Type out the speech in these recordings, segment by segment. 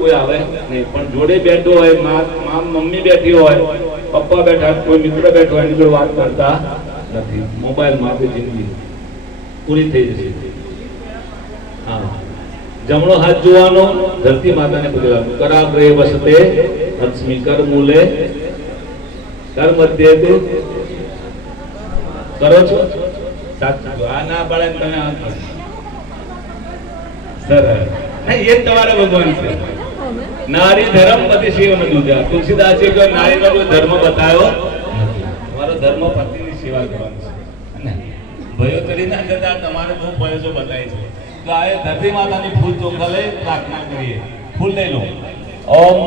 કોઈ આવે નહીં, પણ જોડે બેઠો હોય, મમ્મી બેઠી હોય, પપ્પા બેઠા, કોઈ મિત્ર બેઠો હોય, એની જોડે વાત કરતા નથી. મોબાઈલમાં આપણી જિંદગી પૂરી થઈ જશે. હા, જમણો હાથ જોવાનો, ધરતી માતાને પૂજવાનું. કરાગ્રે વસતે લક્ષ્મી, કર મૂલે કર મધ્યે કરો છો. સાચું. આ ના પાડે તમે સરળ નહીં, એ તમારા ભગવાન છે. નારી ધર્મ પતિ શિવ ન દૂધા. તુલસીદાસે કહ્યું નારીનો કોઈ ધર્મ બતાવ્યો નથી. તમારો ધર્મ પતિની સેવા કરવાની છે. ભયો કરી ના જતા તમારે બહુ ભયો બતાય છે. તો આ ધરતી માતાની ફૂલ ચોખા લઈ પ્રાર્થના કરીએ. ફૂલ લઈ લો. ઓમ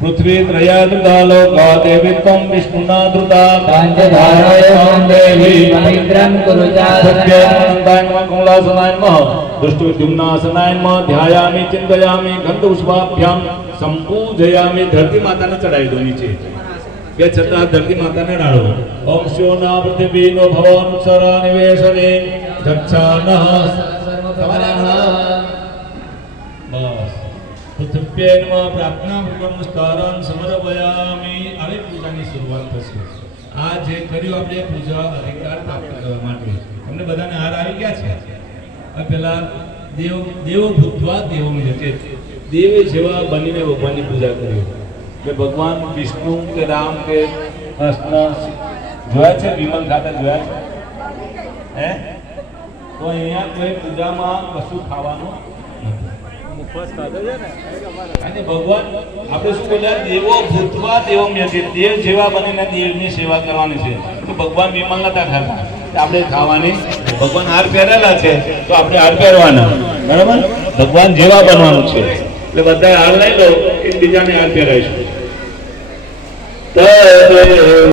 પૃથ્વી ત્રયાદૃતાલો કા દેવી તમ વિષ્ણુના ધૃતા પાંચધારાય દેવી પવિત્રં કુરુજા સત્યનંદાય કમલાસનાય નમઃ દુષ્ટવિદ્યુમ્નાસનાય નમઃ ધ્યાયામિ ચિંતયામિ ગંધપુષ્પાભ્યામ સંપૂજયામિ. ધરતી માતાને ચડાવી દો નીચે, કે છતાં ધરતી માતાને રાળો. ઓમ શિવના પૃથ્વીનો ભવન નિવેશને દક્ષાનઃ બસ પૃથ્વ્યેનમાં પ્રાર્થના પૂર્વક નમસ્કારં સમર્પયામિ. હવે પૂજાની શરૂઆત થશે. આ જે કર્યું આપણે પૂજા અધિકાર પ્રાપ્ત કરવા માટે તમને બધાને હાર આવી ગયા છે. આ પહેલા દેવો ભૂતવા દેવો જતે, દેવ જેવા બનીને ભગવાનની પૂજા કરી. કે ભગવાન વિષ્ણુ કે રામ કે કૃષ્ણ જોયા છે? વિમલ ખાતા જોયા છે? હે? તો અહીંયા કોઈ પૂજામાં કશું ખાવાનું અને ભગવાન આપણે શું બોલ્યા? દેવો ભૂતવા દેવમ યજ્ઞ. દેવ જેવા બનીને દેવની સેવા કરવાની છે. તો ભગવાન વિમલ નતા ખાતા, આપણે ખાવાની. ભગવાન હાર પહેરેલા છે તો આપણે હાર પહેરવાના, બરાબર? ભગવાન જેવા બનવાનું છે એટલે બધા હાર લઈ લો, એકબીજાને હાર પહેરાઈશું.